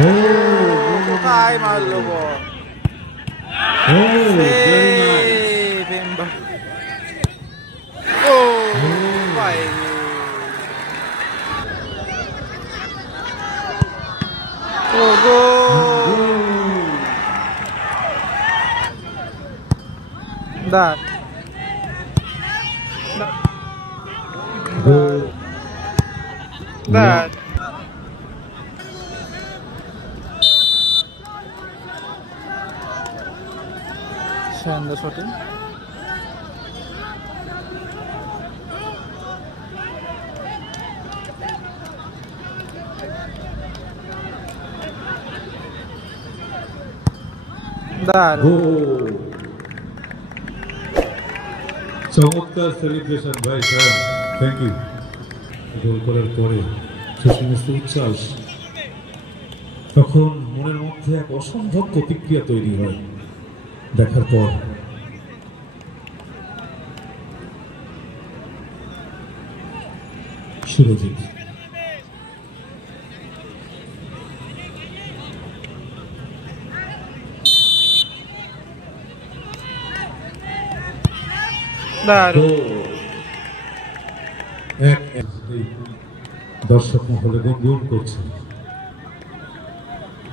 Oh, কোথায় মারলো বল oh, very nice. Goal. চমৎকার সেলিব্রেশন ভাই স্যার থ্যাংক ইউ গোল করার পরে সে সমস্ত উচ্ছ্বাস। তখন মনের মধ্যে এক অসম্ভব প্রতিক্রিয়া তৈরি হয়। দেখার পর সুরজিৎ দর্শক মহলে গুনগুন করছে।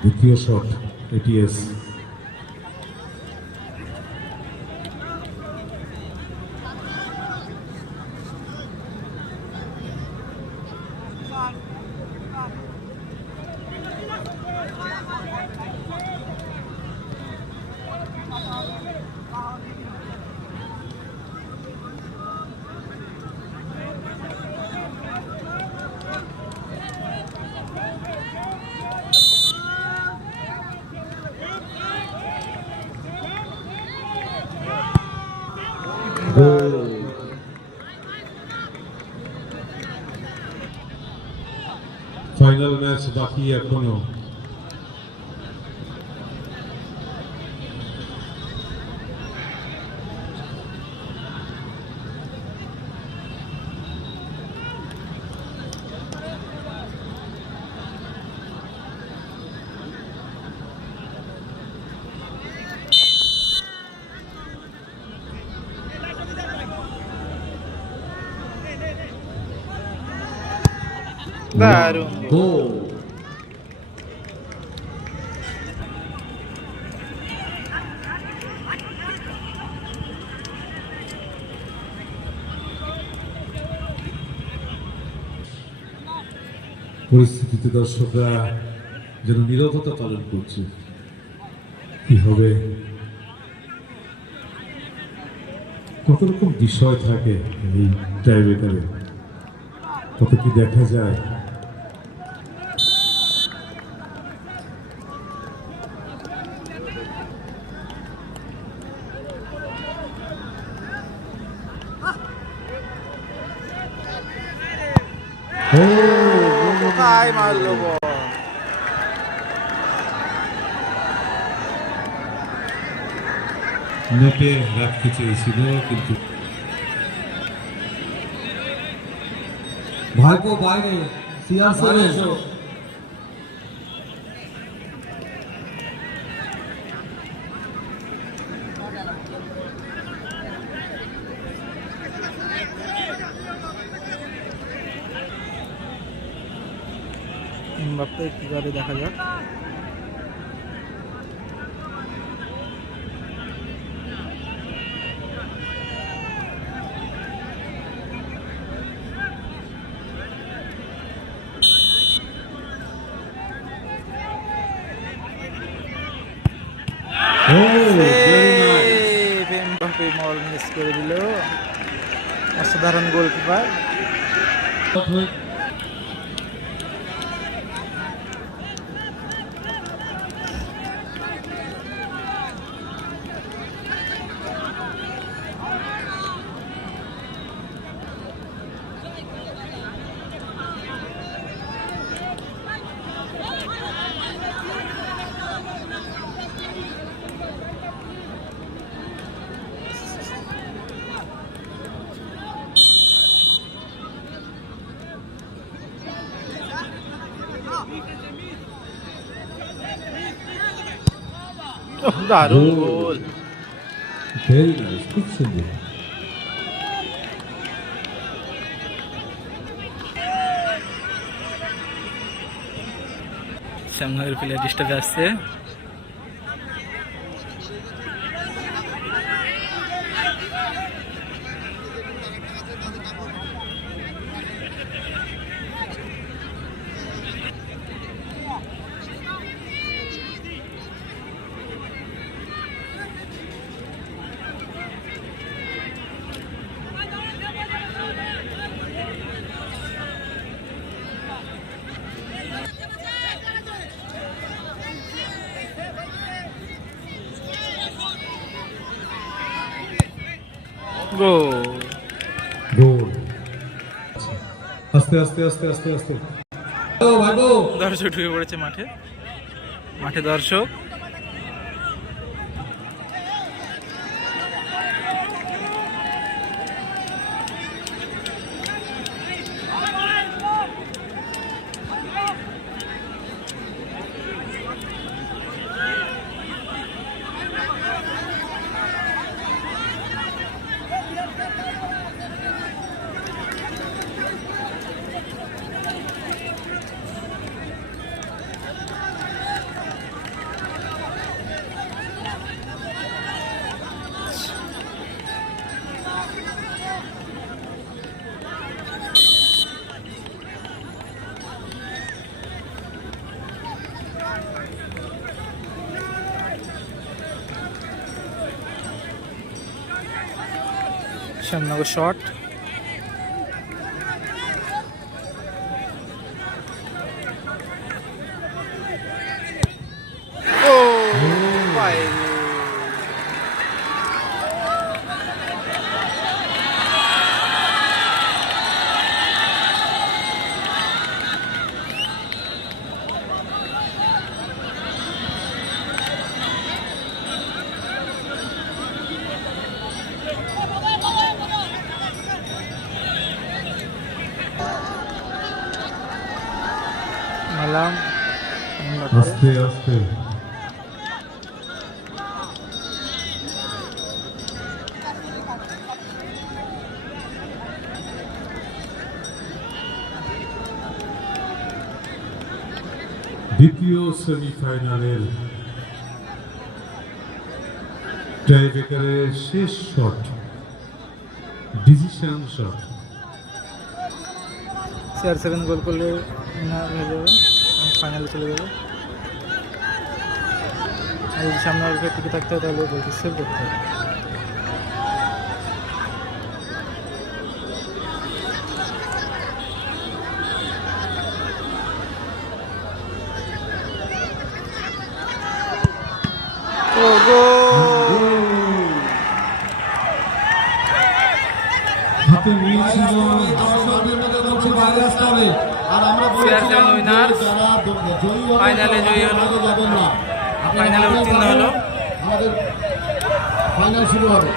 দ্বিতীয় শট এটিএস چینل میں صداقی ہے کنو দারুণ পরিস্থিতিতে দর্শকরা যেন নীরবতা পালন করছে। কি হবে? কত রকম বিষয় থাকে এই টাইব্রেকারে কত কি দেখা যায়? কোথায় মারলো বল নেটে রাখতে চেয়েছিল কিন্তু ভাইপো বাইরে সিআর সেভেন এমবাপ্পে কি করে দেখা যাক Save! এমবাপ্পে বল মিস করে দিল অসাধারণ গোলকিপার দারুণ গোল। ভেরি নাইস খুব সুন্দর। শ্যামনগর প্লেয়ার ডিস্টার্বে আসছে। গোল। আস্তে আস্তে আস্তে আস্তে আস্তে। ও ভাগো। দর্শক ঢুকে পড়েছে মাঠে। মাঠে দর্শক। শ্যামনগর শট ও বাইরে মালাম আস্তে আস্তে। দ্বিতীয় সেমিফাইনালের টাইব্রেকারের শেষ shot decision shot CR seven goal করলে উইনার হয়ে যাবে। ফাইনালে চলে যাবে আর যদি সামনে আর টিকে থাকতে হয় তাহলে বলছি সেভ করতে হবে। দর্শকদের মধ্যে বাইরে আসতে হবে আর আমরা চেয়ারম্যান উইনার ফাইনালে জয়ী হলো। উত্তীর্ণ ফাইনাল শুরু হবে